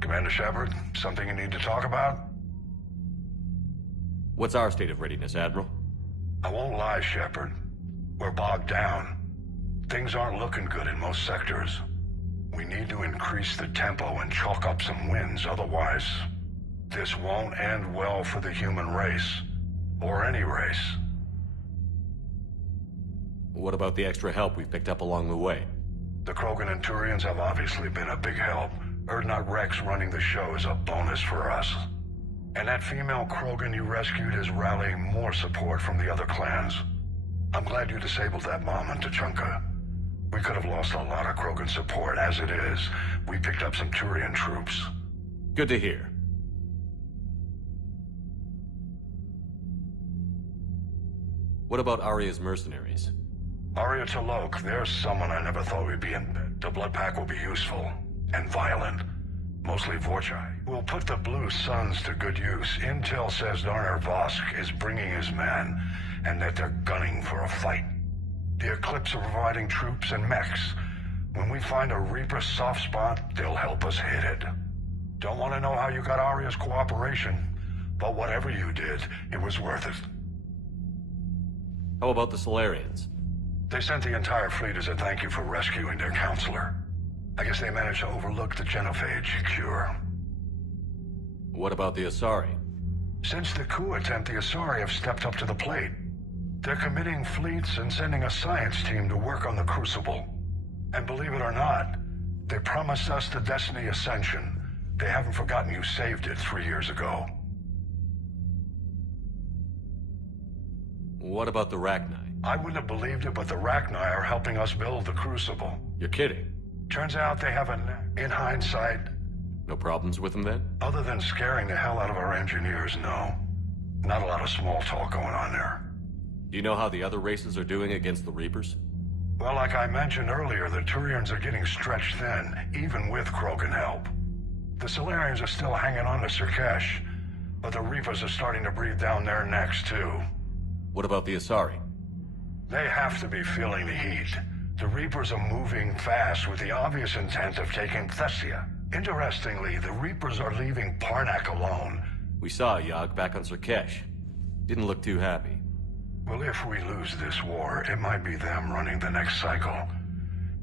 Commander Shepard, something you need to talk about? What's our state of readiness, Admiral? I won't lie, Shepard. We're bogged down. Things aren't looking good in most sectors. We need to increase the tempo and chalk up some wins, otherwise this won't end well for the human race. Or any race. What about the extra help we've picked up along the way? The Krogan and Turians have obviously been a big help. Urdnot Rex running the show is a bonus for us. And that female Krogan you rescued is rallying more support from the other clans. I'm glad you disabled that bomb on Tuchanka. We could have lost a lot of Krogan support. As it is, we picked up some Turian troops. Good to hear. What about Arya's mercenaries? Arya T'Loak, there's someone I never thought would be in bed. The blood pack will be useful. And violent. Mostly Vorchai. We'll put the Blue Suns to good use. Intel says Darner Vosk is bringing his men, and that they're gunning for a fight. The Eclipse are providing troops and mechs. When we find a Reaper soft spot, they'll help us hit it. Don't want to know how you got Arya's cooperation, but whatever you did, it was worth it. How about the Solarians? They sent the entire fleet as a thank you for rescuing their counselor. I guess they managed to overlook the genophage cure. What about the Asari? Since the coup attempt, the Asari have stepped up to the plate. They're committing fleets and sending a science team to work on the Crucible. And believe it or not, they promised us the Destiny Ascension. They haven't forgotten you saved it 3 years ago. What about the Rachni? I wouldn't have believed it, but the Rachni are helping us build the Crucible. You're kidding. Turns out they have in hindsight. No problems with them then? Other than scaring the hell out of our engineers, no. Not a lot of small talk going on there. Do you know how the other races are doing against the Reapers? Well, like I mentioned earlier, the Turians are getting stretched thin, even with Krogan help. The Solarians are still hanging on to Surkesh, but the Reapers are starting to breathe down their necks, too. What about the Asari? They have to be feeling the heat. The Reapers are moving fast with the obvious intent of taking Thessia. Interestingly, the Reapers are leaving Parnak alone. We saw Yag back on Surkesh. Didn't look too happy. Well, if we lose this war, it might be them running the next cycle.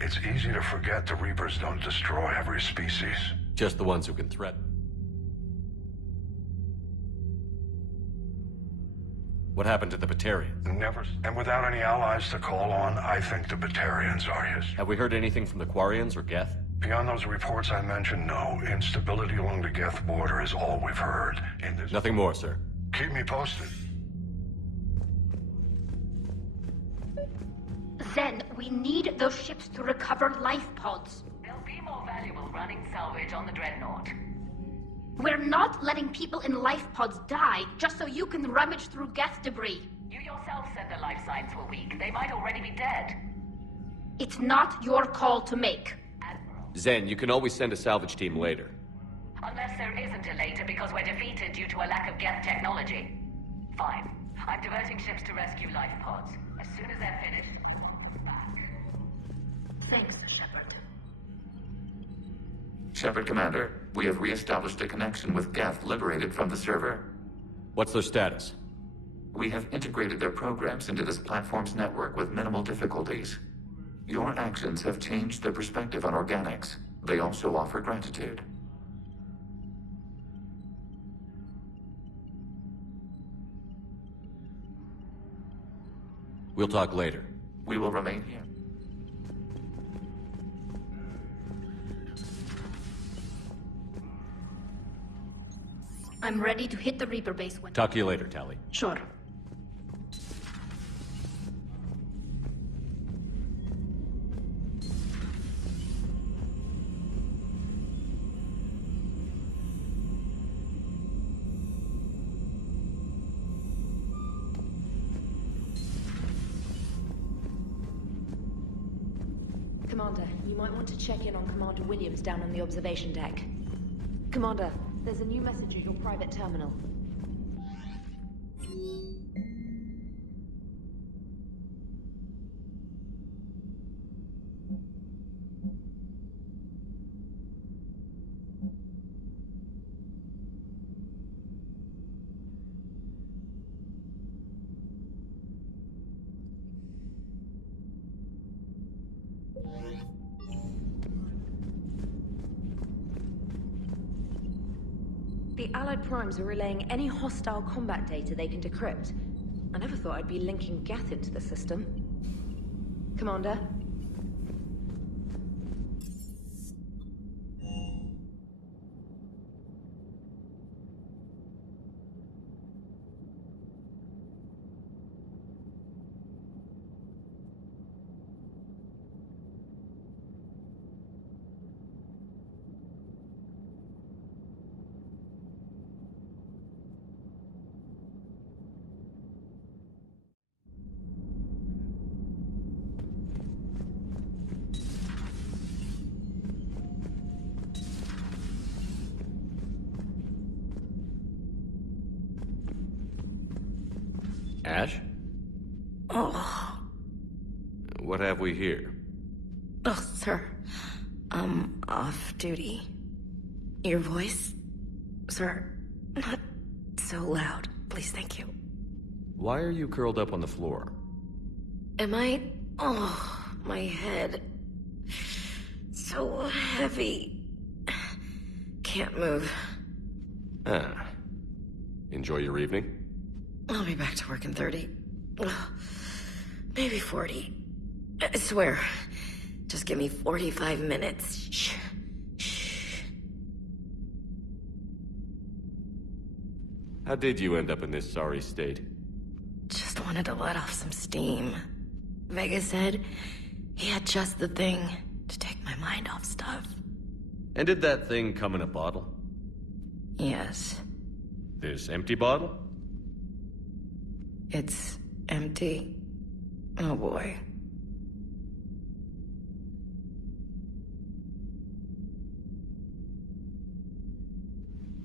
It's easy to forget the Reapers don't destroy every species. Just the ones who can threaten. What happened to the Batarians? Never. And without any allies to call on, I think the Batarians are his. Have we heard anything from the Quarians or Geth? Beyond those reports I mentioned, no. Instability along the Geth border is all we've heard. Nothing more, sir. Keep me posted. Zen, we need those ships to recover life pods. They'll be more valuable running salvage on the Dreadnought. We're not letting people in life pods die just so you can rummage through Geth debris. You yourself said the life signs were weak. They might already be dead. It's not your call to make. Admiral. Zen, you can always send a salvage team later. Unless there isn't a later because we're defeated due to a lack of Geth technology. Fine. I'm diverting ships to rescue life pods. As soon as they're finished, I want them back. Thanks, Shepard. Shepard Commander, we have re-established a connection with Geth liberated from the server. What's their status? We have integrated their programs into this platform's network with minimal difficulties. Your actions have changed their perspective on organics. They also offer gratitude. We'll talk later. We will remain here. I'm ready to hit the Reaper base when... Talk to you later, Tali. Sure. Commander, you might want to check in on Commander Williams down on the observation deck. Commander, there's a new message at your private terminal. the Allied Primes are relaying any hostile combat data they can decrypt. I never thought I'd be linking Geth into the system. Commander? Ash? Oh. What have we here? Oh, sir. I'm off duty. Your voice? Sir, not so loud. Please, thank you. Why are you curled up on the floor? Am I? Oh, my head. So heavy. Can't move. Ah. Enjoy your evening? I'll be back to work in 30. Maybe 40. I swear. Just give me 45 minutes. Shh. Shh. How did you end up in this sorry state? Just wanted to let off some steam. Vega said he had just the thing to take my mind off stuff. And did that thing come in a bottle? Yes. This empty bottle? It's empty. Oh boy.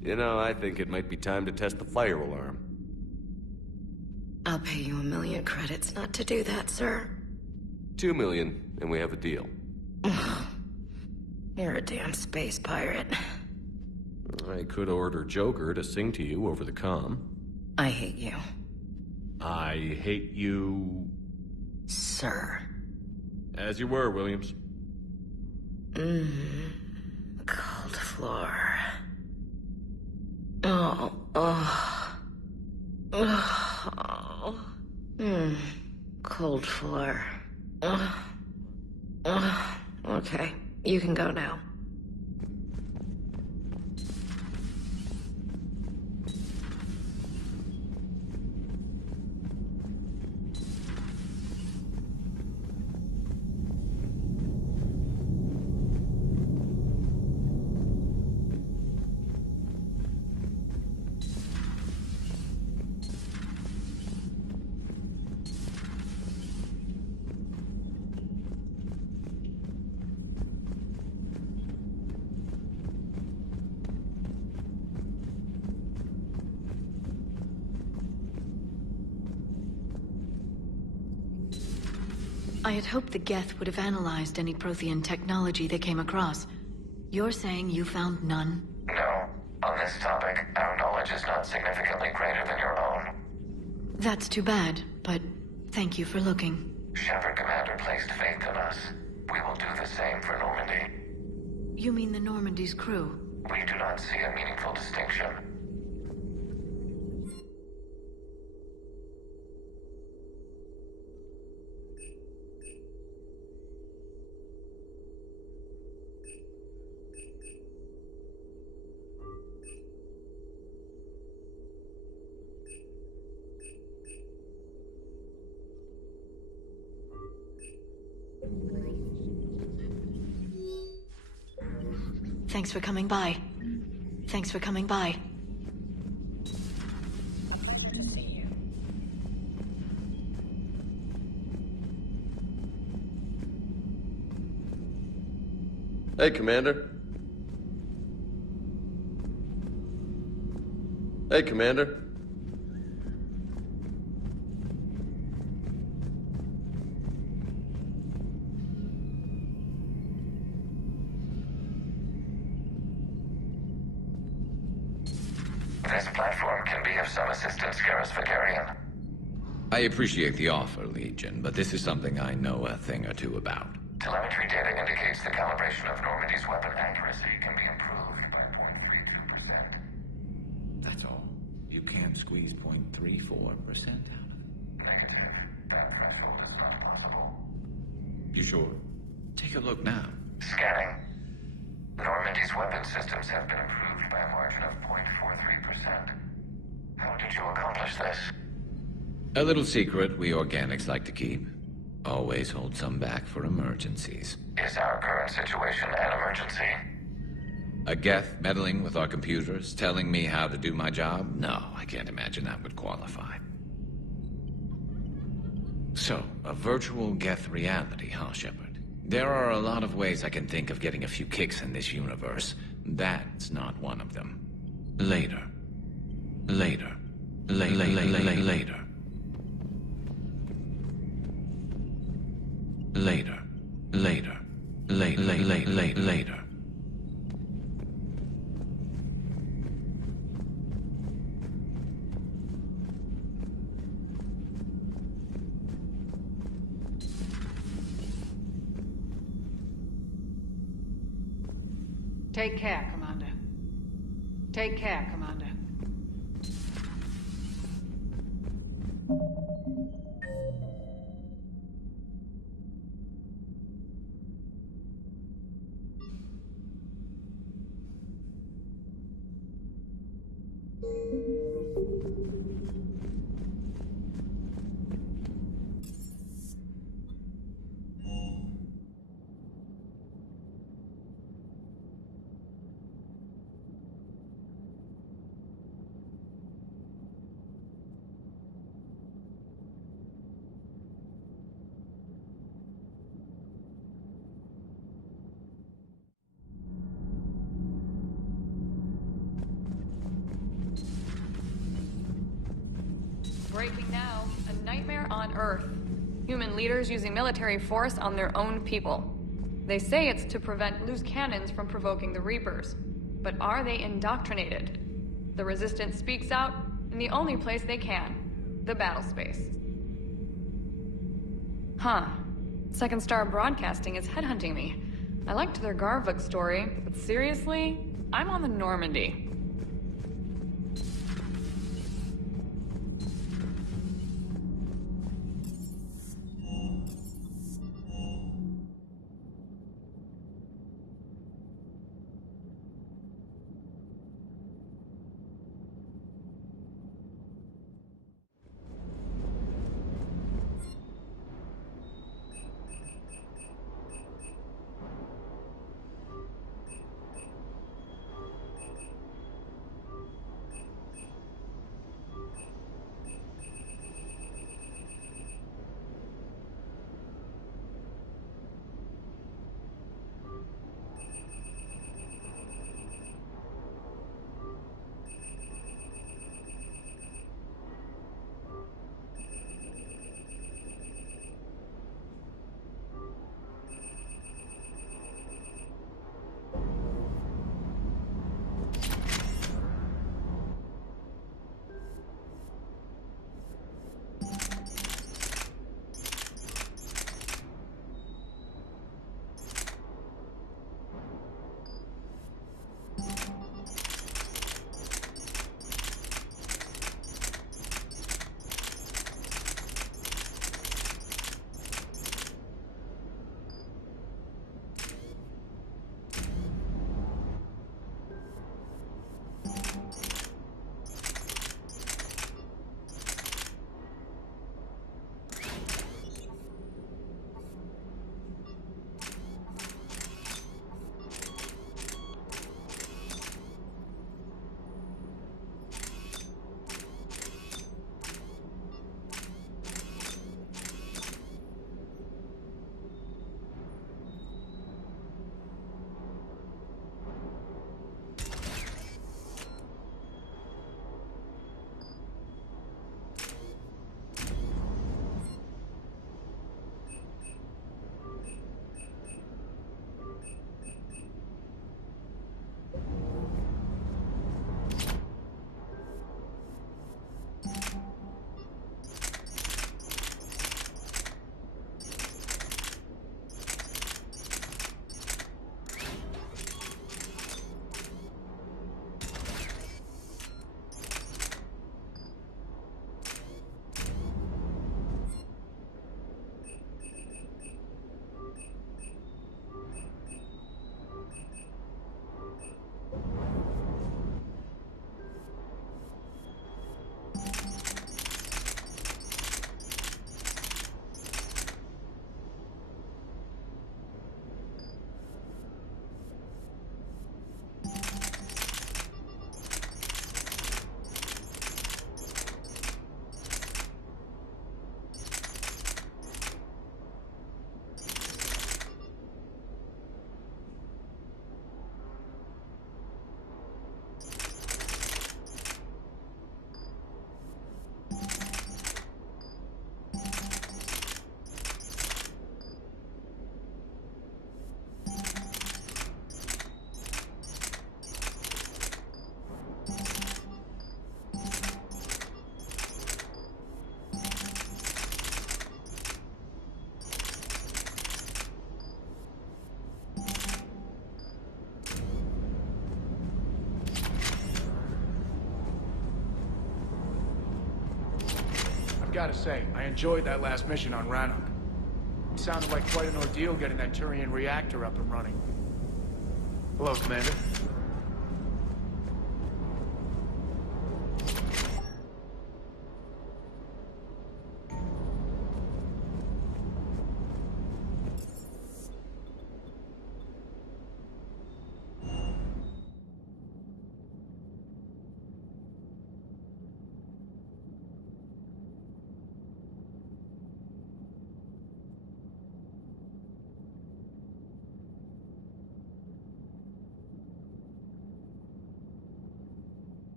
You know, I think it might be time to test the fire alarm. I'll pay you 1 million credits not to do that, sir. 2 million, and we have a deal. You're a damn space pirate. I could order Joker to sing to you over the comm. I hate you. I hate you... Sir. As you were, Williams. Cold floor. Cold floor. Okay, you can go now. I had hoped the Geth would have analyzed any Prothean technology they came across. You're saying you found none? No. On this topic, our knowledge is not significantly greater than your own. That's too bad, but thank you for looking. Shepard Commander placed faith in us. We will do the same for Normandy. You mean the Normandy's crew? We do not see a meaningful distinction. Thanks for coming by. Thanks for coming by. To see you. Hey, Commander. Hey, Commander. This platform can be of some assistance, Garrus Vakarian. I appreciate the offer, Legion, but this is something I know a thing or two about. Telemetry data indicates the calibration of Normandy's weapon accuracy can be improved by 0.32%. That's all? You can't squeeze 0.34% out of it? Negative. That threshold is not possible. You sure? Take a look now. Scanning. Normandy's weapon systems have been improved by a margin of 0.43%. How did you accomplish this? A little secret we organics like to keep. Always hold some back for emergencies. Is our current situation an emergency? A Geth meddling with our computers, telling me how to do my job? No, I can't imagine that would qualify. So, a virtual Geth reality, huh, Shepard? There are a lot of ways I can think of getting a few kicks in this universe. That's not one of them. Later. Later. Later. Later. Later. Later. Later. Take care, Commander. Take care, Commander. Breaking now, a nightmare on Earth. Human leaders using military force on their own people. They say it's to prevent loose cannons from provoking the Reapers. But are they indoctrinated? The Resistance speaks out in the only place they can, the battle space. Huh. Second Star Broadcasting is headhunting me. I liked their Garvuk story, but seriously? I'm on the Normandy. Gotta say, I enjoyed that last mission on Rannoch. It sounded like quite an ordeal getting that Turian reactor up and running. Hello, Commander.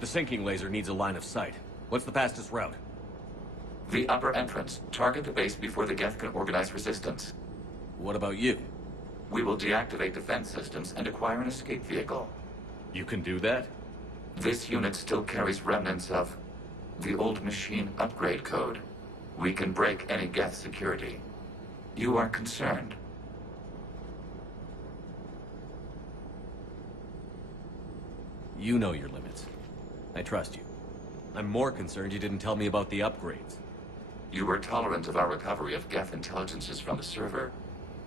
The sinking laser needs a line of sight. What's the fastest route? The upper entrance. Target the base before the Geth can organize resistance. What about you? We will deactivate defense systems and acquire an escape vehicle. You can do that? This unit still carries remnants of the old machine upgrade code. We can break any Geth security. You are concerned. You know your limits. I trust you. I'm more concerned you didn't tell me about the upgrades. You were tolerant of our recovery of Geth intelligences from the server,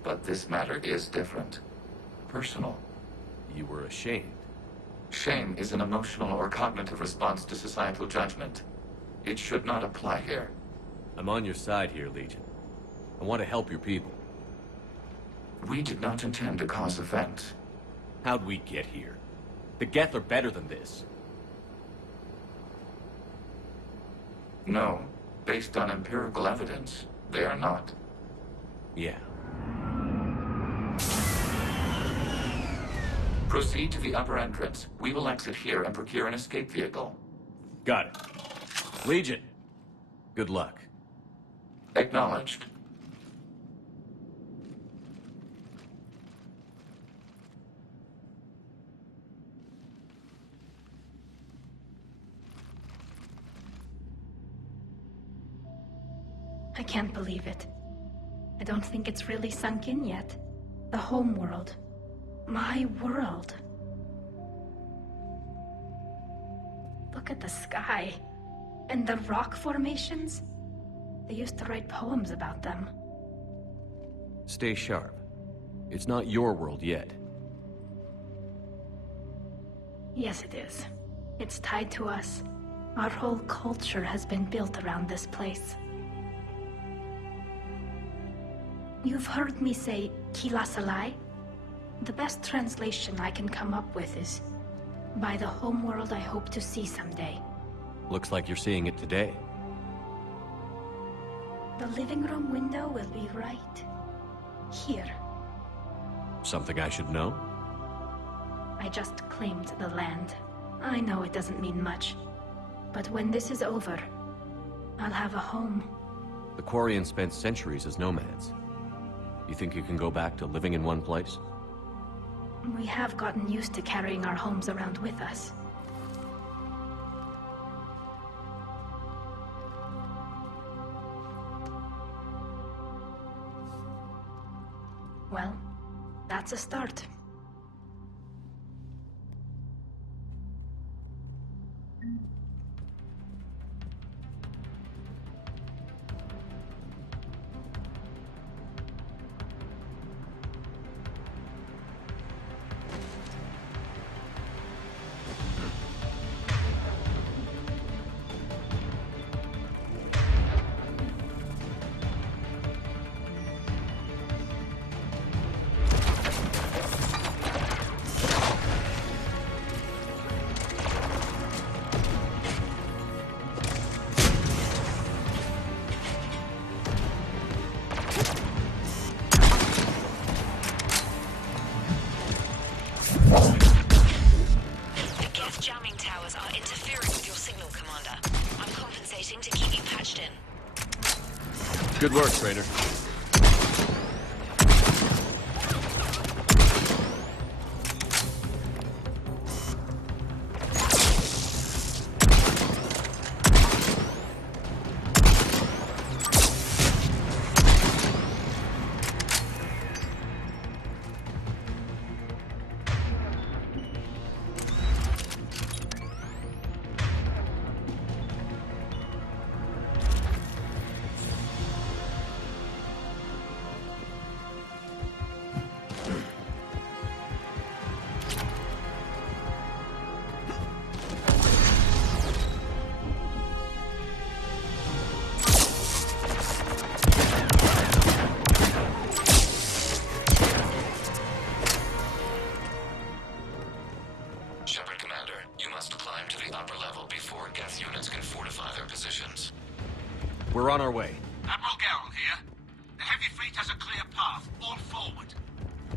but this matter is different. Personal. You were ashamed. Shame is an emotional or cognitive response to societal judgment. It should not apply here. I'm on your side here, Legion. I want to help your people. We did not intend to cause offense. How'd we get here? The Geth are better than this. No. Based on empirical evidence, they are not. Yeah. Proceed to the upper entrance. We will exit here and procure an escape vehicle. Got it. Legion, good luck. Acknowledged. I can't believe it. I don't think it's really sunk in yet. The home world. My world. Look at the sky. And the rock formations. They used to write poems about them. Stay sharp. It's not your world yet. Yes, it is. It's tied to us. Our whole culture has been built around this place. You've heard me say Kila Salai? The best translation I can come up with is, by the homeworld I hope to see someday. Looks like you're seeing it today. The living room window will be right here. Something I should know? I just claimed the land. I know it doesn't mean much, but when this is over, I'll have a home. The Quarians spent centuries as nomads. You think you can go back to living in one place? We have gotten used to carrying our homes around with us. Well, that's a start. Good work, Trader. We're on our way. Admiral Gerald here. The heavy fleet has a clear path. All forward.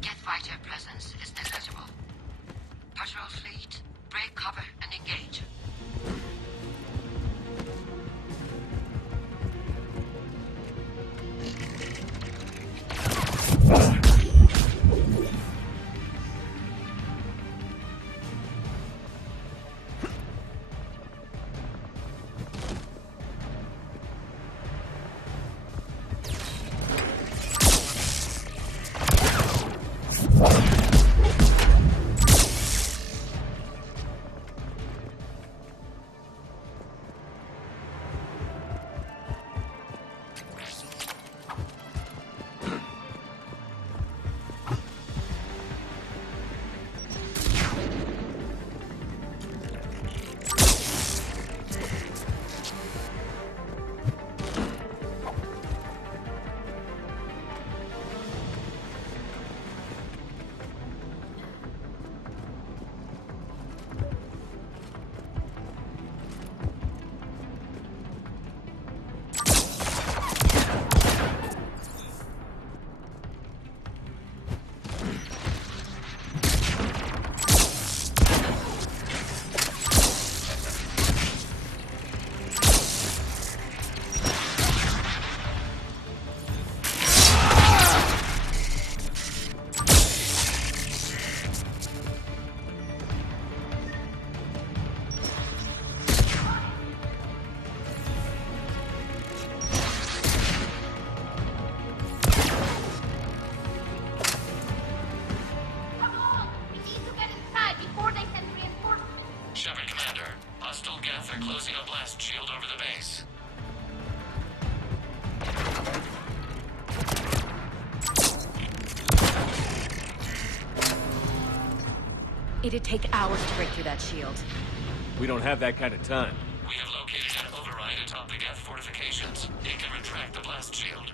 Jet fighter presence is negligible. Patrol fleet, break cover and engage. It'd take hours to break through that shield. We don't have that kind of time. We have located an override atop the Geth fortifications. It can retract the blast shield.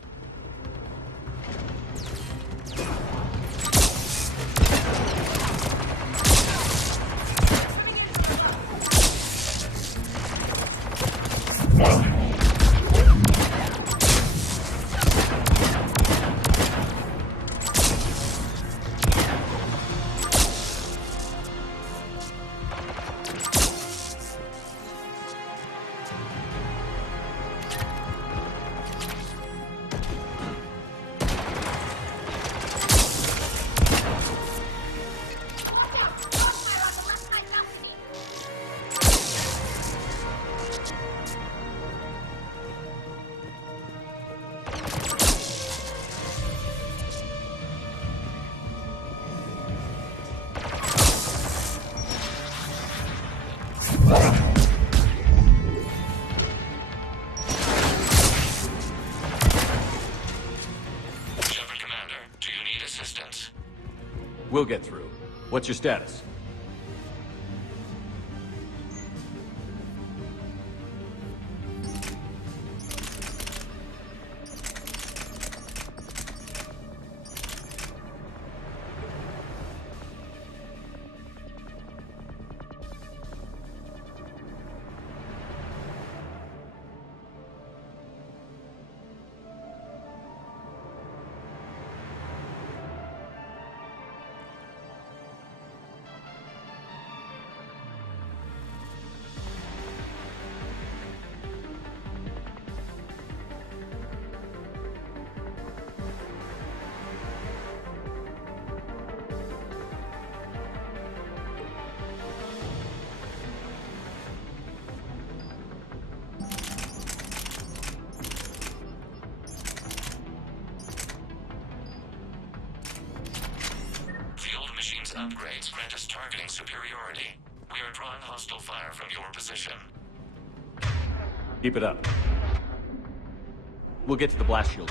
We'll get through. What's your status? Upgrades grant us targeting superiority. We are drawing hostile fire from your position. Keep it up. We'll get to the blast shield.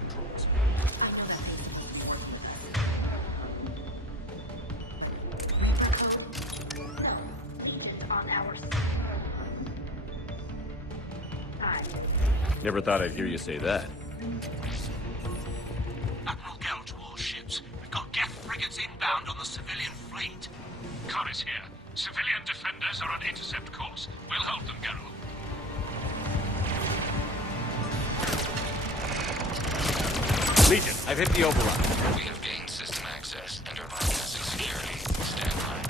Controls. On our side. Never thought I'd hear you say that. Inbound on the civilian fleet. Khan is here. Civilian defenders are on intercept course. We'll hold them, Geralt. Legion, I've hit the override. We have gained system access and are bypassing security. Stand by.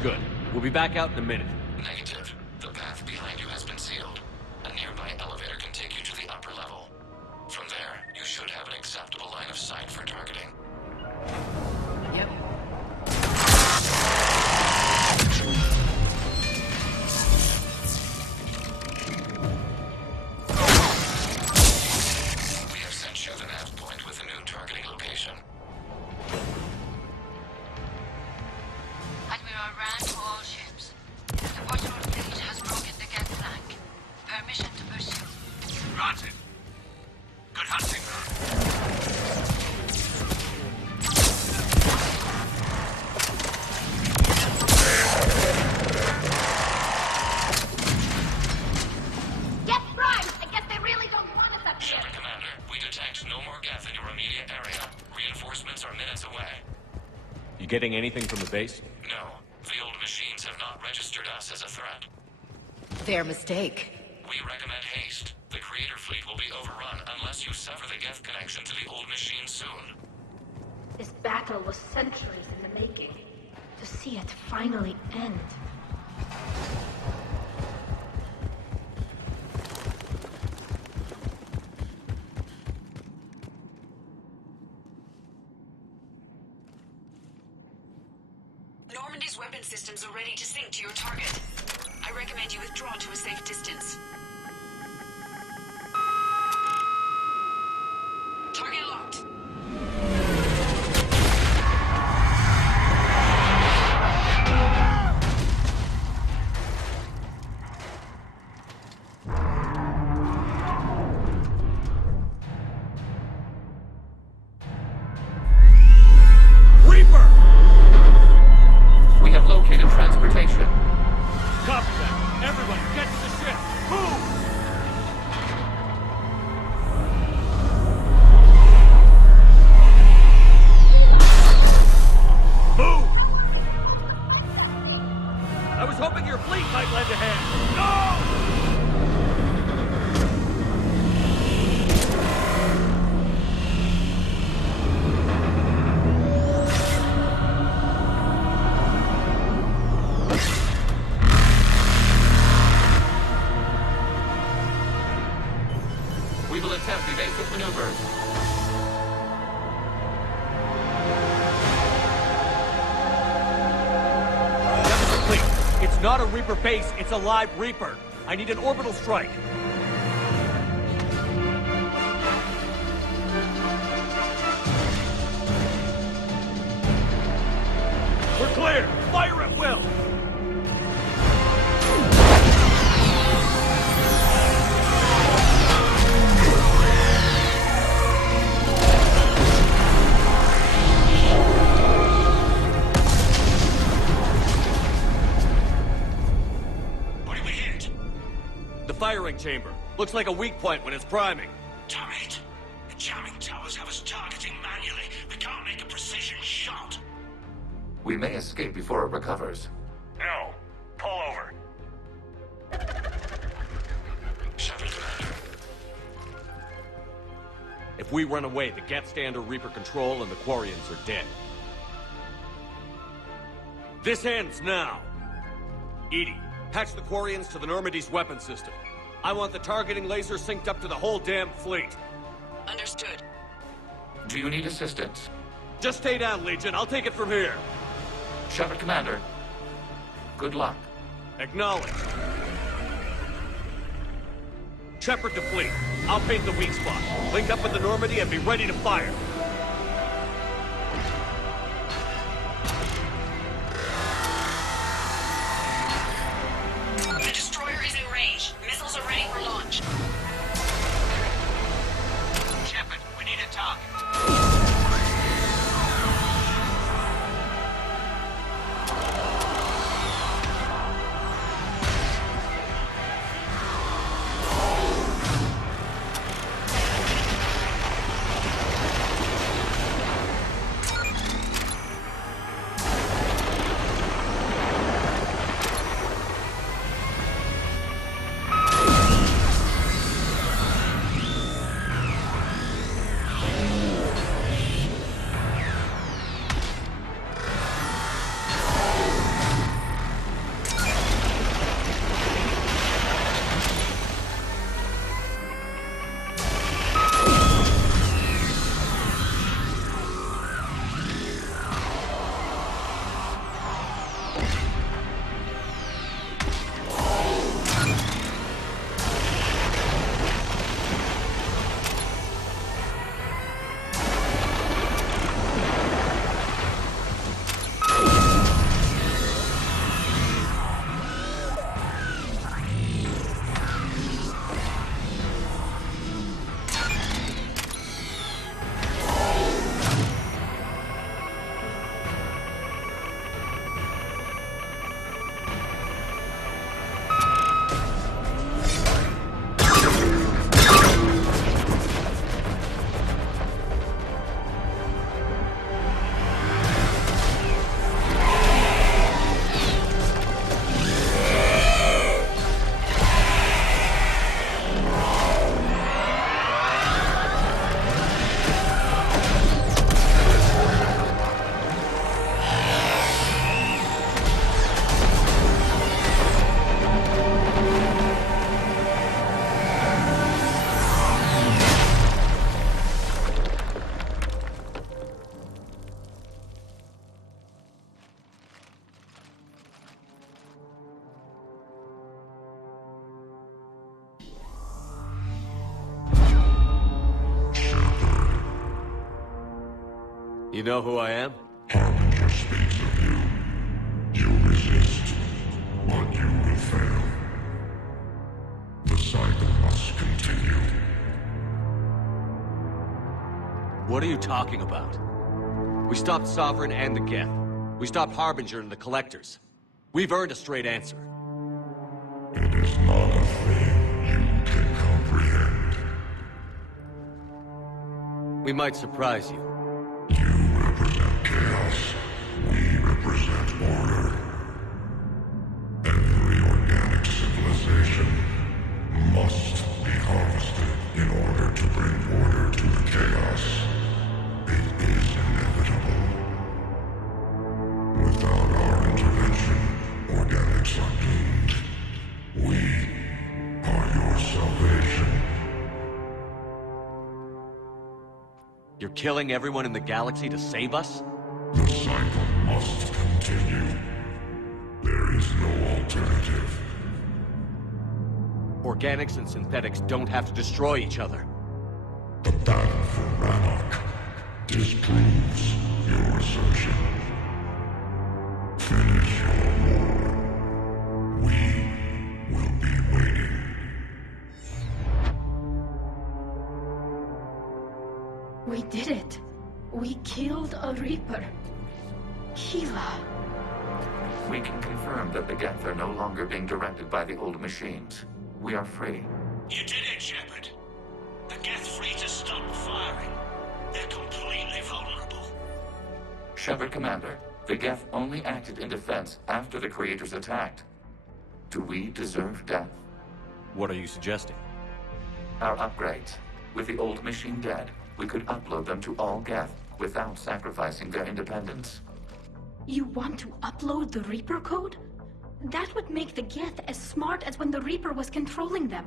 Good. We'll be back out in a minute. Negative. The path behind you has been sealed. A nearby elevator can take you to the upper level. From there, you should have an acceptable line of sight for targeting. Yep. We have sent you the nav point with a new targeting location. Admiral Rand to all ships. The Patrol fleet has broken the Geth flank. Permission to pursue. Granted. Good hunting, Get right! I guess they really don't want us up here. Shepard Commander, we detect no more Geth in your immediate area. Reinforcements are minutes away. You getting anything from the base? No. The old machines have not registered us as a threat. Their mistake. We recommend haste. The Creator fleet will be overrun unless you sever the Geth connection to the old machine soon. This battle was centuries in the making. To see it finally end. Normandy's weapon systems are ready to sync to your target. I recommend you withdraw to a safe distance. Target locked. We have located transportation. Copy that. Everybody, get to the ship. Move! Move! I was hoping your fleet might lend a hand. No! We will attempt evasive maneuvers. That's complete. It's not a Reaper base, it's a live Reaper. I need an orbital strike. We're clear! Fire at will! Firing chamber. Looks like a weak point when it's priming. Damn it! The jamming towers have us targeting manually. We can't make a precision shot. We may escape before it recovers. No. Pull over. If we run away, the Geth stand under Reaper control and the Quarians are dead. This ends now. Edie, patch the Quarians to the Normandy's weapon system. I want the targeting laser synced up to the whole damn fleet. Understood. Do you need assistance? Just stay down, Legion. I'll take it from here. Shepard, Commander. Good luck. Acknowledged. Shepard to fleet. I'll paint the weak spot. Link up with the Normandy and be ready to fire. The destroyer is in range. Missiles are ready for launch. Shepard, we need a target. You know who I am? Harbinger speaks of you. You resist, but you will fail. The cycle must continue. What are you talking about? We stopped Sovereign and the Geth. We stopped Harbinger and the Collectors. We've earned a straight answer. It is not a thing you can comprehend. We might surprise you. You represent chaos. We represent order. Every organic civilization must be harvested in order to bring order to the chaos. It is inevitable. Without our intervention, organics are doomed. We are your salvation. You're killing everyone in the galaxy to save us? The cycle must continue. There is no alternative. Organics and synthetics don't have to destroy each other. The battle for Rannoch disproves your assertion. Finish your war. We will be waiting. We did it. We killed a Reaper. Keela. We can confirm that the Geth are no longer being directed by the old machines. We are free. You did it, Shepard. The Geth free to stop firing. They're completely vulnerable. Shepard Commander, the Geth only acted in defense after the Creators attacked. Do we deserve death? What are you suggesting? Our upgrades. With the old machine dead, we could upload them to all Geth without sacrificing their independence. You want to upload the Reaper code? That would make the Geth as smart as when the Reaper was controlling them.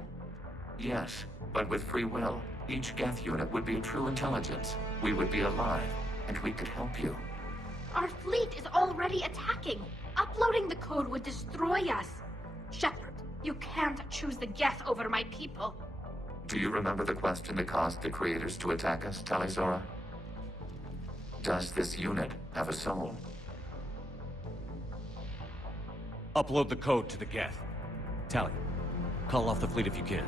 Yes, but with free will, each Geth unit would be a true intelligence. We would be alive, and we could help you. Our fleet is already attacking. Uploading the code would destroy us. Shepard, you can't choose the Geth over my people. Do you remember the question that caused the Creators to attack us, Talizora? Does this unit have a soul? Upload the code to the Geth. Tally, call off the fleet if you can.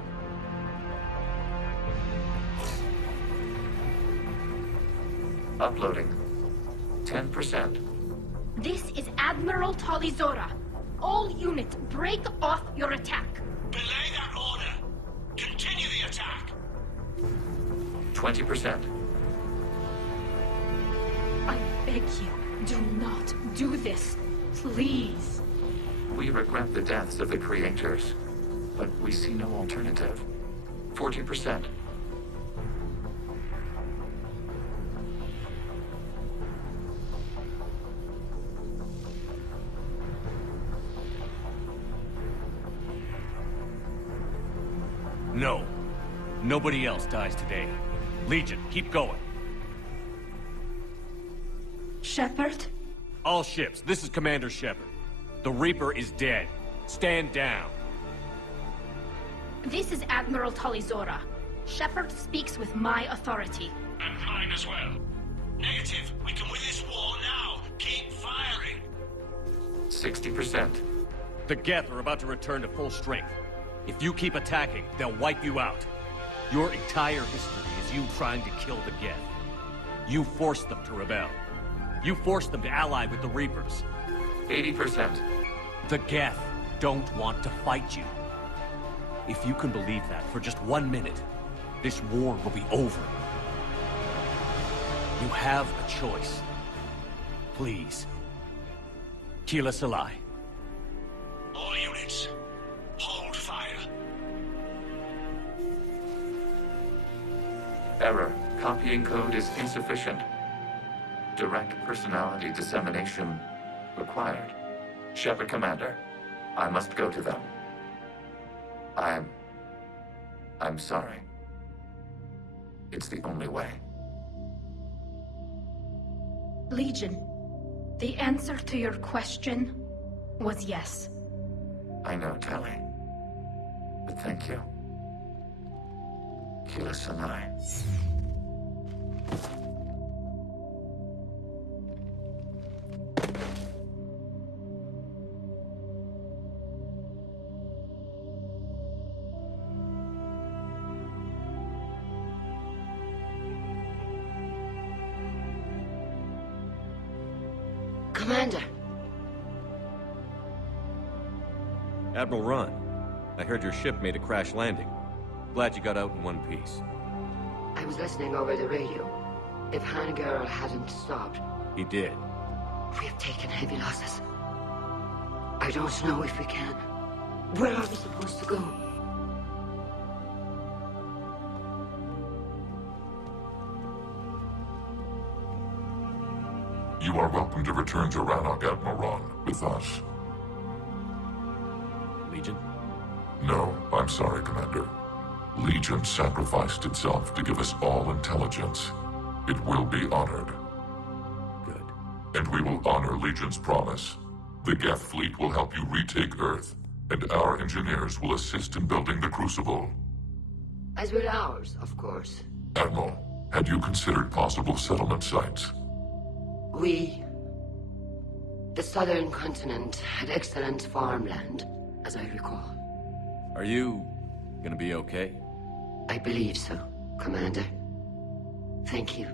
Uploading. 10%. This is Admiral Talizora. All units, break off your attack. Belay that order. Continue the attack. 20%. I beg you, do not do this. Please. We regret the deaths of the Creators, but we see no alternative. 40%. No. Nobody else dies today. Legion, keep going. Shepard? All ships, this is Commander Shepard. The Reaper is dead. Stand down. This is Admiral Talizora. Shepard speaks with my authority. And mine as well. Negative. We can win this war now. Keep firing. 60%. The Geth are about to return to full strength. If you keep attacking, they'll wipe you out. Your entire history is you trying to kill the Geth. You forced them to rebel. You forced them to ally with the Reapers. 80%. The Geth don't want to fight you. If you can believe that for just 1 minute, this war will be over. You have a choice. Please. Keela Salai. All units, hold fire. Error. Copying code is insufficient. Direct personality dissemination required. Shepard Commander, I must go to them. I'm sorry. It's the only way. Legion, the answer to your question was yes. I know, Tali. But thank you. Keela Sanai. Commander. Admiral Ron, I heard your ship made a crash landing. Glad you got out in one piece. I was listening over the radio. If Hangirl hadn't stopped... He did. We have taken heavy losses. I don't know if we can. Where are we supposed to go? You are welcome to return to Rannoch, Admiral Ron, with us. Legion? No, I'm sorry, Commander. Legion sacrificed itself to give us all intelligence. It will be honored. Good. And we will honor Legion's promise. The Geth fleet will help you retake Earth, and our engineers will assist in building the Crucible. As will ours, of course. Admiral, had you considered possible settlement sites? The southern continent had excellent farmland, as I recall. Are you gonna be okay? I believe so, Commander. Thank you.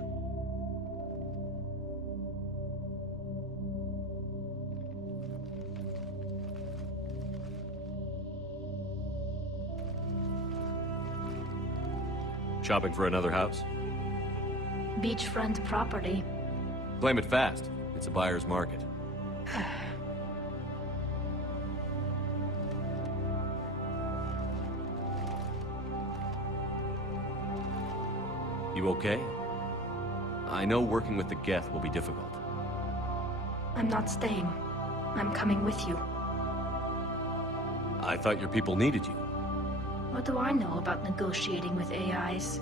Shopping for another house? Beachfront property. Claim it fast. It's a buyer's market. You okay? I know working with the Geth will be difficult. I'm not staying. I'm coming with you. I thought your people needed you. What do I know about negotiating with AIs?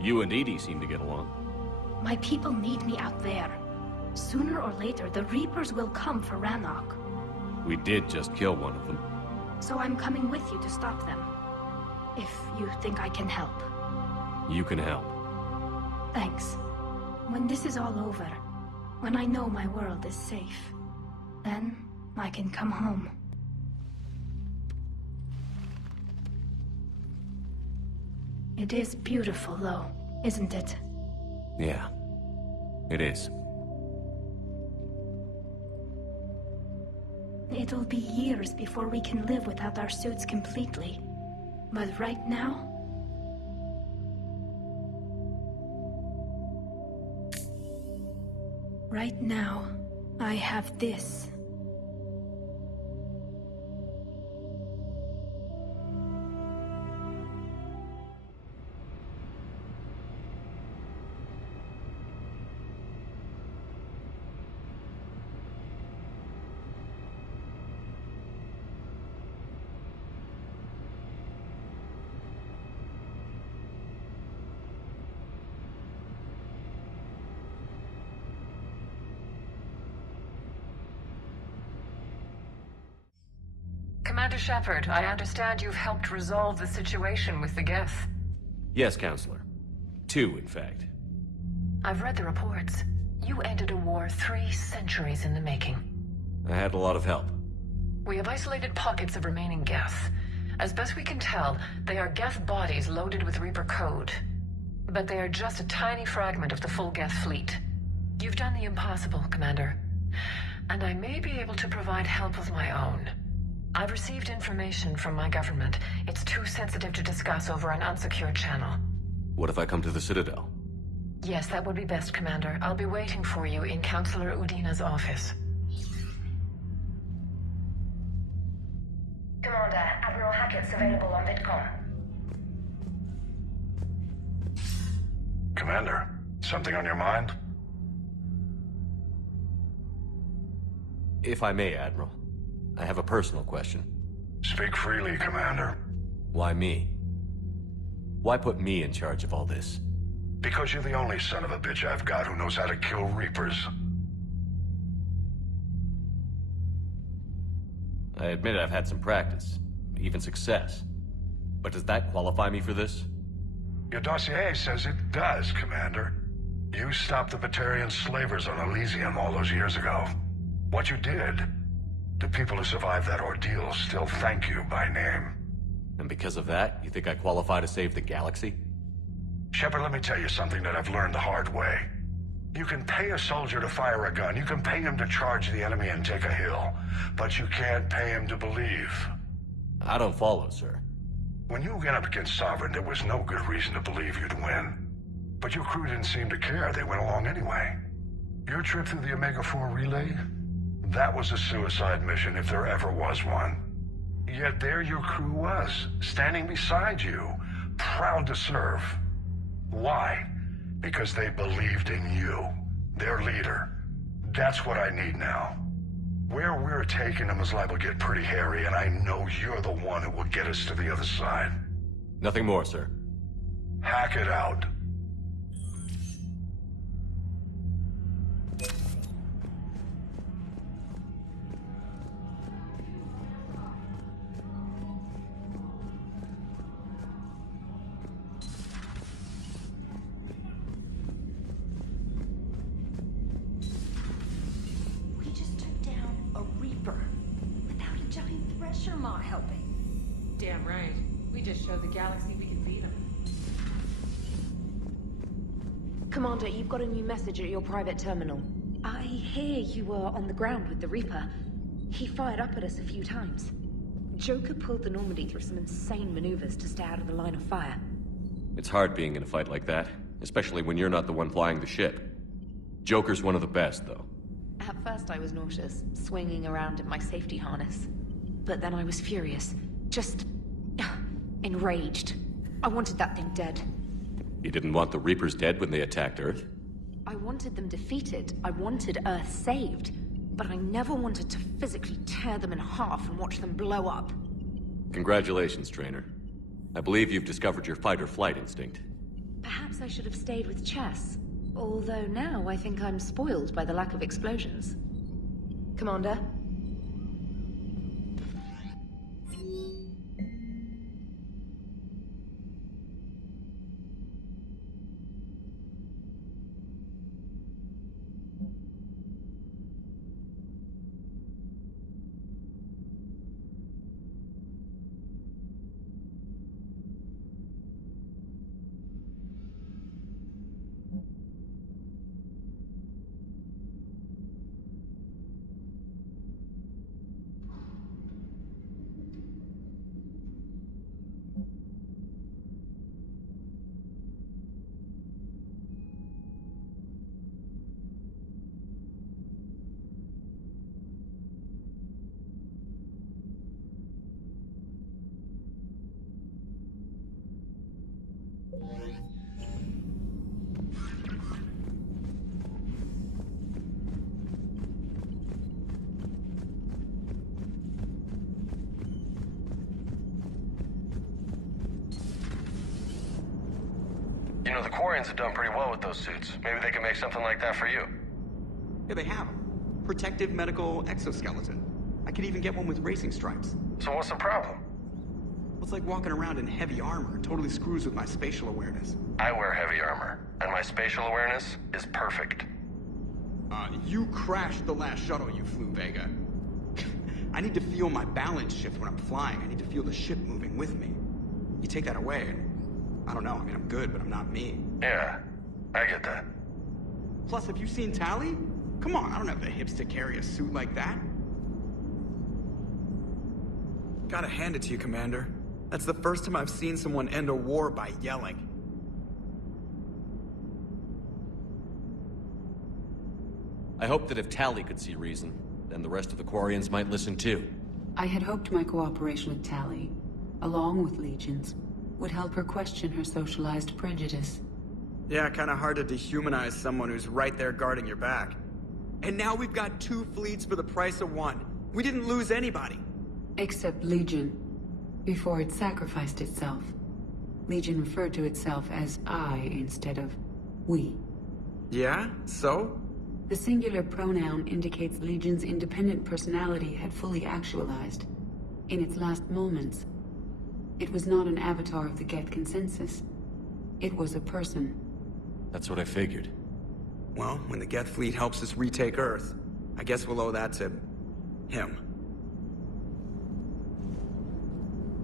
You and Edie seem to get along. My people need me out there. Sooner or later, the Reapers will come for Rannoch. We did just kill one of them. So I'm coming with you to stop them. If you think I can help. You can help. Thanks. When this is all over, when I know my world is safe, then I can come home. It is beautiful, though, isn't it? Yeah, it is. It'll be years before we can live without our suits completely. But right now... Right now, I have this. Commander Shepard, I understand you've helped resolve the situation with the Geth. Yes, Counselor. 2, in fact. I've read the reports. You ended a war 3 centuries in the making. I had a lot of help. We have isolated pockets of remaining Geth. As best we can tell, they are Geth bodies loaded with Reaper code. But they are just a tiny fragment of the full Geth fleet. You've done the impossible, Commander. And I may be able to provide help of my own. I've received information from my government. It's too sensitive to discuss over an unsecured channel. What if I come to the Citadel? Yes, that would be best, Commander. I'll be waiting for you in Counselor Udina's office. Commander, Admiral Hackett's available on VidCom. Commander, something on your mind? If I may, Admiral. I have a personal question. Speak freely, Commander. Why me? Why put me in charge of all this? Because you're the only son of a bitch I've got who knows how to kill Reapers. I admit I've had some practice, even success. But does that qualify me for this? Your dossier says it does, Commander. You stopped the Batarian slavers on Elysium all those years ago. What you did, the people who survived that ordeal still thank you by name. And because of that, you think I qualify to save the galaxy? Shepard, let me tell you something that I've learned the hard way. You can pay a soldier to fire a gun. You can pay him to charge the enemy and take a hill. But you can't pay him to believe. I don't follow, sir. When you went up against Sovereign, there was no good reason to believe you'd win. But your crew didn't seem to care. They went along anyway. Your trip through the Omega-4 relay? That was a suicide mission if there ever was one. Yet there your crew was, standing beside you, proud to serve. Why? Because they believed in you, their leader. That's what I need now. Where we're taking them is liable to get pretty hairy, and I know you're the one who will get us to the other side. Nothing more, sir. Hack it out. Damn right. We just showed the galaxy we can beat them. Commander, you've got a new message at your private terminal. I hear you were on the ground with the Reaper. He fired up at us a few times. Joker pulled the Normandy through some insane maneuvers to stay out of the line of fire. It's hard being in a fight like that, especially when you're not the one flying the ship. Joker's one of the best, though. At first I was nauseous, swinging around in my safety harness. But then I was furious. Just enraged. I wanted that thing dead. You didn't want the Reapers dead when they attacked Earth? I wanted them defeated. I wanted Earth saved. But I never wanted to physically tear them in half and watch them blow up. Congratulations, Trainer. I believe you've discovered your fight-or-flight instinct. Perhaps I should have stayed with chess. Although now I think I'm spoiled by the lack of explosions. Commander? You know, the Quarians have done pretty well with those suits. Maybe they can make something like that for you. Yeah, they have them. Protective medical exoskeleton. I could even get one with racing stripes. So what's the problem? Well, it's like walking around in heavy armor. It totally screws with my spatial awareness. I wear heavy armor, and my spatial awareness is perfect. You crashed the last shuttle you flew, Vega. I need to feel my balance shift when I'm flying. I need to feel the ship moving with me. You take that away, and I don't know. I mean, I'm good, but I'm not me. Yeah, I get that. Plus, have you seen Tally? Come on, I don't have the hips to carry a suit like that. Gotta hand it to you, Commander. That's the first time I've seen someone end a war by yelling. I hope that if Tally could see reason, then the rest of the Quarians might listen too. I had hoped my cooperation with Tally, along with Legions, would help her question her socialized prejudice. Yeah, kinda hard to dehumanize someone who's right there guarding your back. And now we've got 2 fleets for the price of 1. We didn't lose anybody. Except Legion, before it sacrificed itself. Legion referred to itself as I instead of we. Yeah? So? The singular pronoun indicates Legion's independent personality had fully actualized. In its last moments, it was not an avatar of the Geth consensus. It was a person. That's what I figured. Well, when the Geth fleet helps us retake Earth, I guess we'll owe that to him.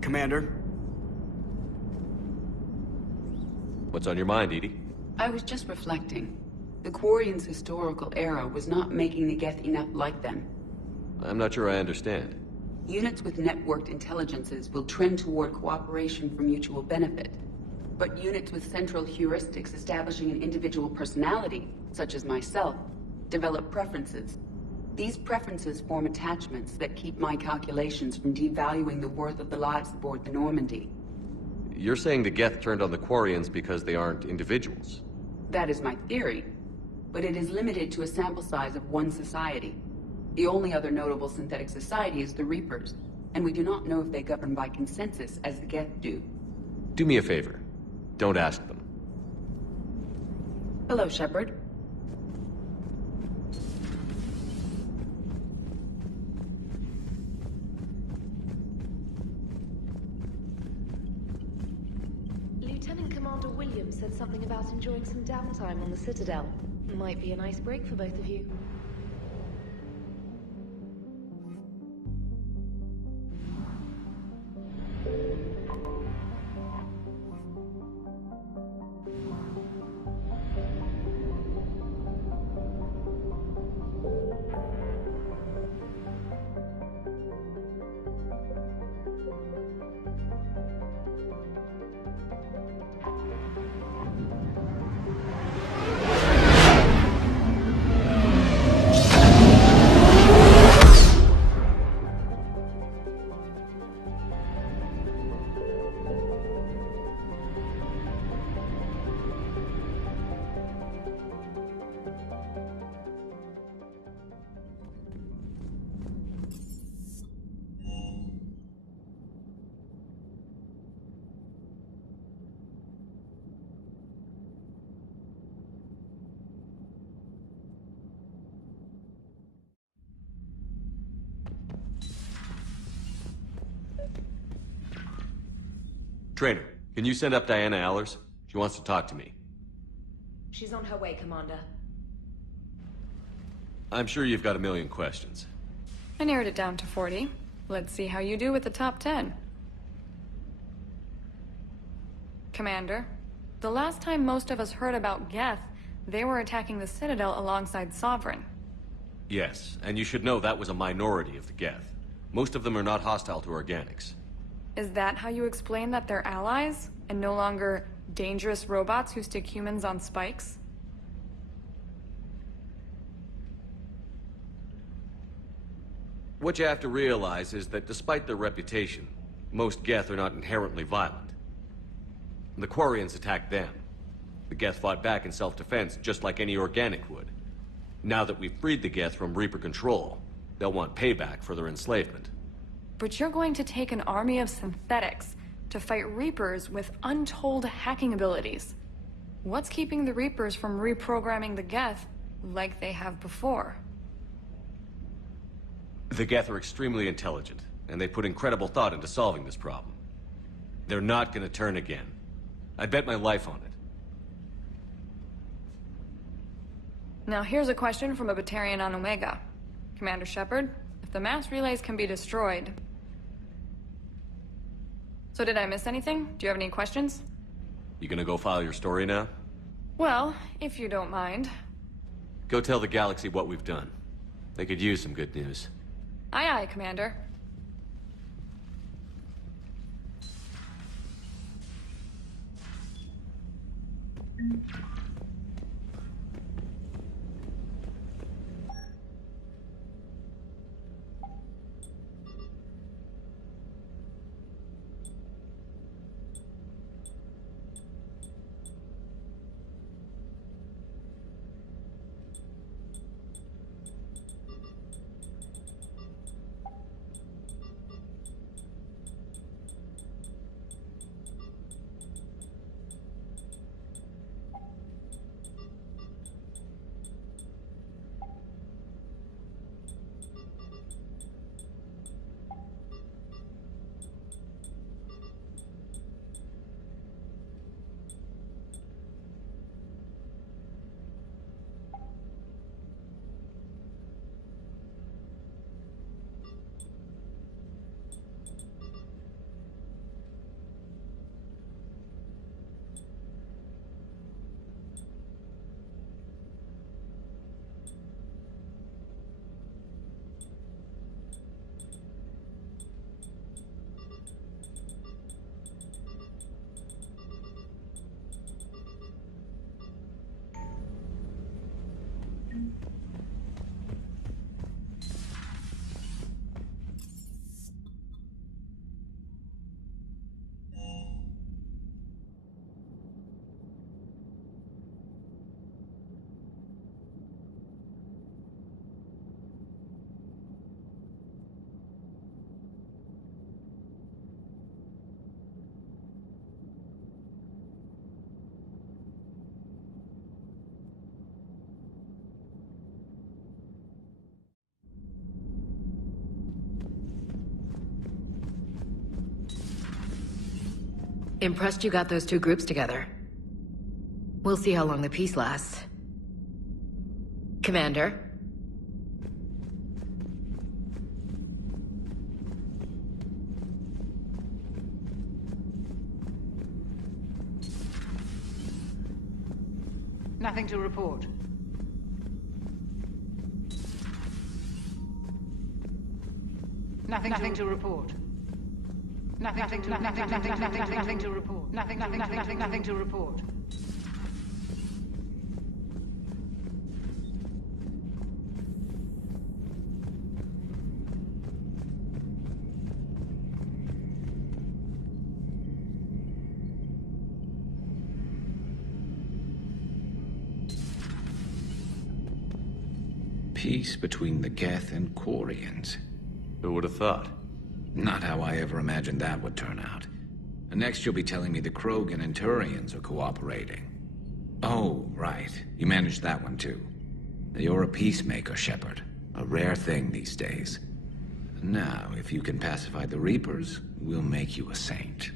Commander? What's on your mind, Edie? I was just reflecting. The Quarians' historical era was not making the Geth enough like them. I'm not sure I understand. Units with networked intelligences will trend toward cooperation for mutual benefit. But units with central heuristics establishing an individual personality, such as myself, develop preferences. These preferences form attachments that keep my calculations from devaluing the worth of the lives aboard the Normandy. You're saying the Geth turned on the Quarians because they aren't individuals? That is my theory, but it is limited to a sample size of one society. The only other notable synthetic society is the Reapers, and we do not know if they govern by consensus as the Geth do. Do me a favor. Don't ask them. Hello, Shepard. Lieutenant Commander Williams said something about enjoying some downtime on the Citadel. Might be a nice break for both of you. Trainer, can you send up Diana Allers? She wants to talk to me. She's on her way, Commander. I'm sure you've got a million questions. I narrowed it down to 40. Let's see how you do with the top 10. Commander, the last time most of us heard about Geth, they were attacking the Citadel alongside Sovereign. Yes, and you should know that was a minority of the Geth. Most of them are not hostile to organics. Is that how you explain that they're allies, and no longer dangerous robots who stick humans on spikes? What you have to realize is that despite their reputation, most Geth are not inherently violent. The Quarians attacked them. The Geth fought back in self-defense, just like any organic would. Now that we've freed the Geth from Reaper control, they'll want payback for their enslavement. But you're going to take an army of synthetics to fight Reapers with untold hacking abilities. What's keeping the Reapers from reprogramming the Geth like they have before? The Geth are extremely intelligent, and they put incredible thought into solving this problem. They're not gonna turn again. I bet my life on it. Now here's a question from a Batarian on Omega. Commander Shepard, if the mass relays can be destroyed... So did I miss anything? Do you have any questions? You gonna go file your story now? Well, if you don't mind. Go tell the galaxy what we've done. They could use some good news. Aye aye, Commander. Impressed you got those two groups together. We'll see how long the peace lasts. Commander? Nothing to report. Nothing to report. Nothing to report. Nothing to report. Peace between the Geth and Quarians. Who would have thought? Not how I ever imagined that would turn out. And next you'll be telling me the Krogan and Turians are cooperating. Oh, right. You managed that one too. You're a peacemaker, Shepard. A rare thing these days. Now, if you can pacify the Reapers, we'll make you a saint.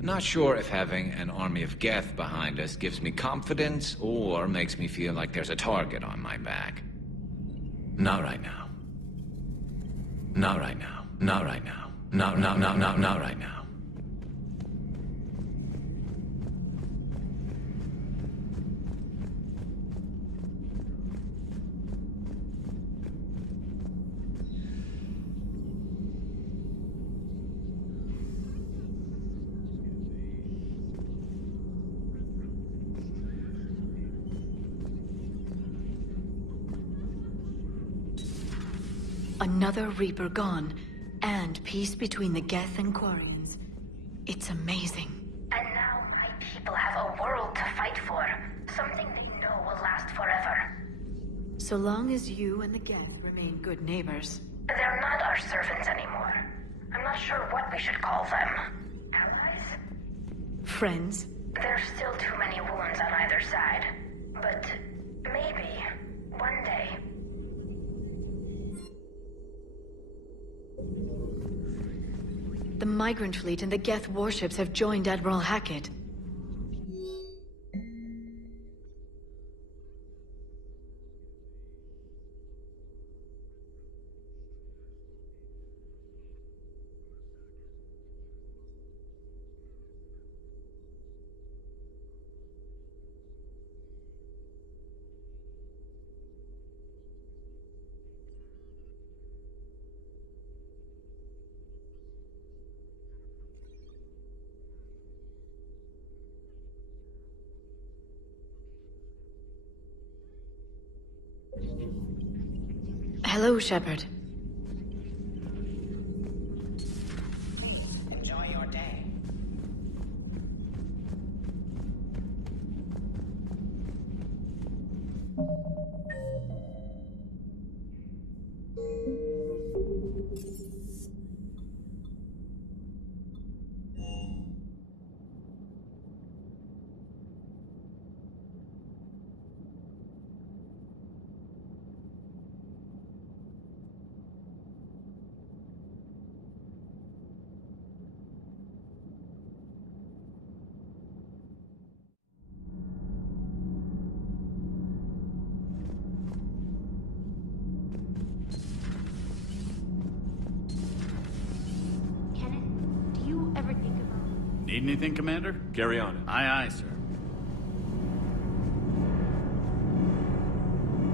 Not sure if having an army of Geth behind us gives me confidence or makes me feel like there's a target on my back. Not right now. Not right now. Not right now. Not right now. Another Reaper gone, and peace between the Geth and Quarians. It's amazing. And now my people have a world to fight for. Something they know will last forever. So long as you and the Geth remain good neighbors. They're not our servants anymore. I'm not sure what we should call them. Allies? Friends? There's still too many wounds on either side. But maybe, one day... The Migrant Fleet and the Geth warships have joined Admiral Hackett. Hello, Shepard. Enjoy your day. Need anything, Commander? Carry on. Aye, aye, sir.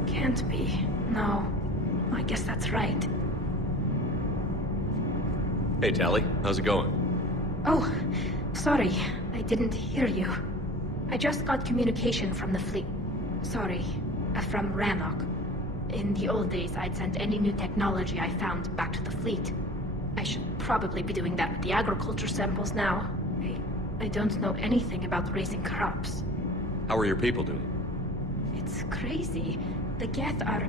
Can't be. No. I guess that's right. Hey, Tally. How's it going? Oh, sorry. I didn't hear you. I just got communication from the fleet. Sorry. From Rannoch. In the old days, I'd sent any new technology I found back to the fleet. I should probably be doing that with the agriculture samples now. I don't know anything about raising crops. How are your people doing? It's crazy. The Geth are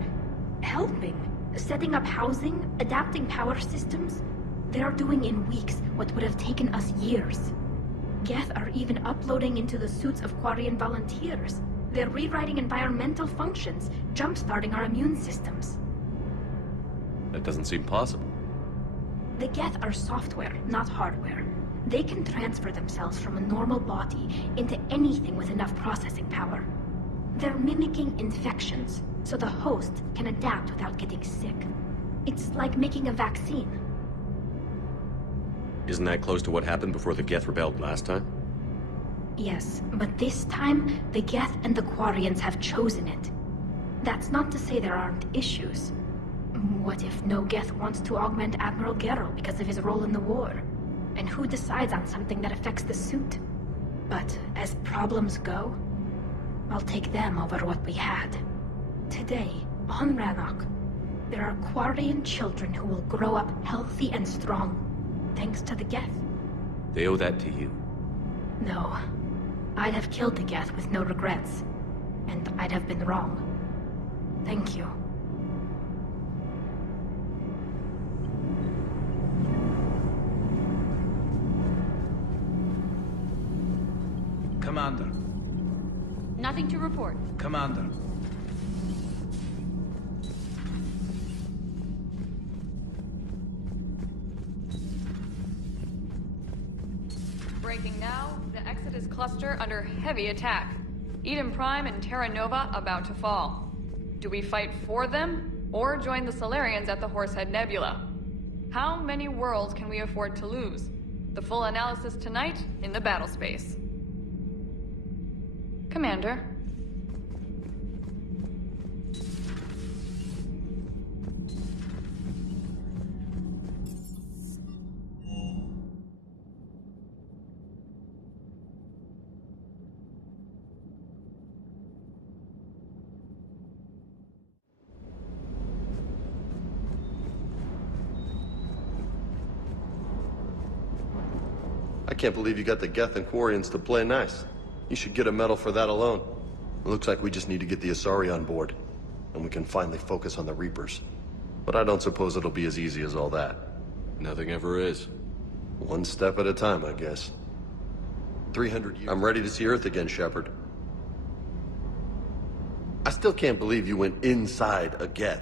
helping. Setting up housing, adapting power systems. They are doing in weeks what would have taken us years. Geth are even uploading into the suits of Quarian volunteers. They're rewriting environmental functions, jump-starting our immune systems. That doesn't seem possible. The Geth are software, not hardware. They can transfer themselves from a normal body into anything with enough processing power. They're mimicking infections, so the host can adapt without getting sick. It's like making a vaccine. Isn't that close to what happened before the Geth rebelled last time? Yes, but this time, the Geth and the Quarians have chosen it. That's not to say there aren't issues. What if no Geth wants to augment Admiral Geralt because of his role in the war? And who decides on something that affects the suit? But as problems go, I'll take them over what we had. Today, on Rannoch, there are Quarian children who will grow up healthy and strong, thanks to the Geth. They owe that to you. No. I'd have killed the Geth with no regrets. And I'd have been wrong. Thank you. Commander. Nothing to report. Commander. Breaking now, the Exodus cluster under heavy attack. Eden Prime and Terra Nova about to fall. Do we fight for them, or join the Solarians at the Horsehead Nebula? How many worlds can we afford to lose? The full analysis tonight in the battle space. Commander. I can't believe you got the Geth and Quarians to play nice. You should get a medal for that alone. It looks like we just need to get the Asari on board, and we can finally focus on the Reapers. But I don't suppose it'll be as easy as all that. Nothing ever is. One step at a time, I guess. 300 years. I'm ready to see Earth again, Shepard. I still can't believe you went inside a Geth.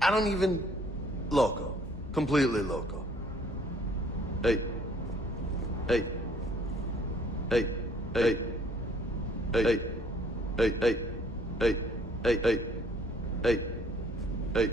I don't even... Loco. Completely loco. Hey. Hey. Hey. Hey. Hey. Hey. Hey. Hey. Hey. Hey. Hey. Hey.